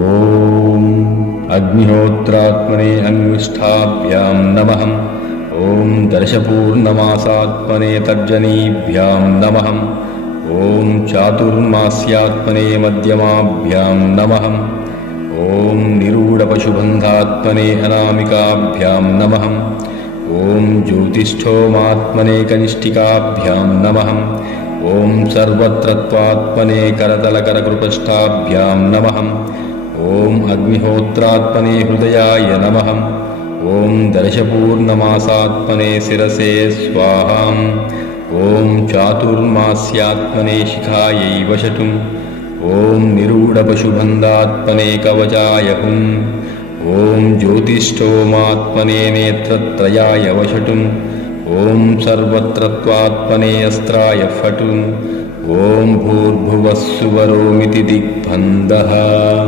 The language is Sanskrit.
ॐ अग्निहोत्रात्मने अन्विष्ठाभ्यां नमः। ॐ दर्शपूर्णमासात्मने तर्जनीभ्यां नमः। ॐ चातुर्मास्यात्मने मध्यमाभ्यां नमः। ॐ निरूढपशुबन्धात्मने अनामिकाभ्यां नमः। ॐ ज्योतिष्ठोमात्मने कनिष्ठिकाभ्यां नमः। ॐ सर्वत्रत्वात्मने करतलकरकृपष्ठाभ्यां नमः। ॐ अग्निहोत्रात्मने हृदयाय नमः। ॐ दर्शपूर्णमासात्मने शिरसे स्वाहा। ॐ चातुर्मास्यात्मने शिखायै वषटुम्। ॐ निरूढपशुबन्धात्मने कवचाय हुम्। ॐ ज्योतिष्ठोमात्मने नेत्रत्रयाय वषटुम्। ॐ सर्वत्रत्वात्मने अस्त्राय फटुम्। ॐ भूर्भुवः सुवरोमिति दिग्बन्धः।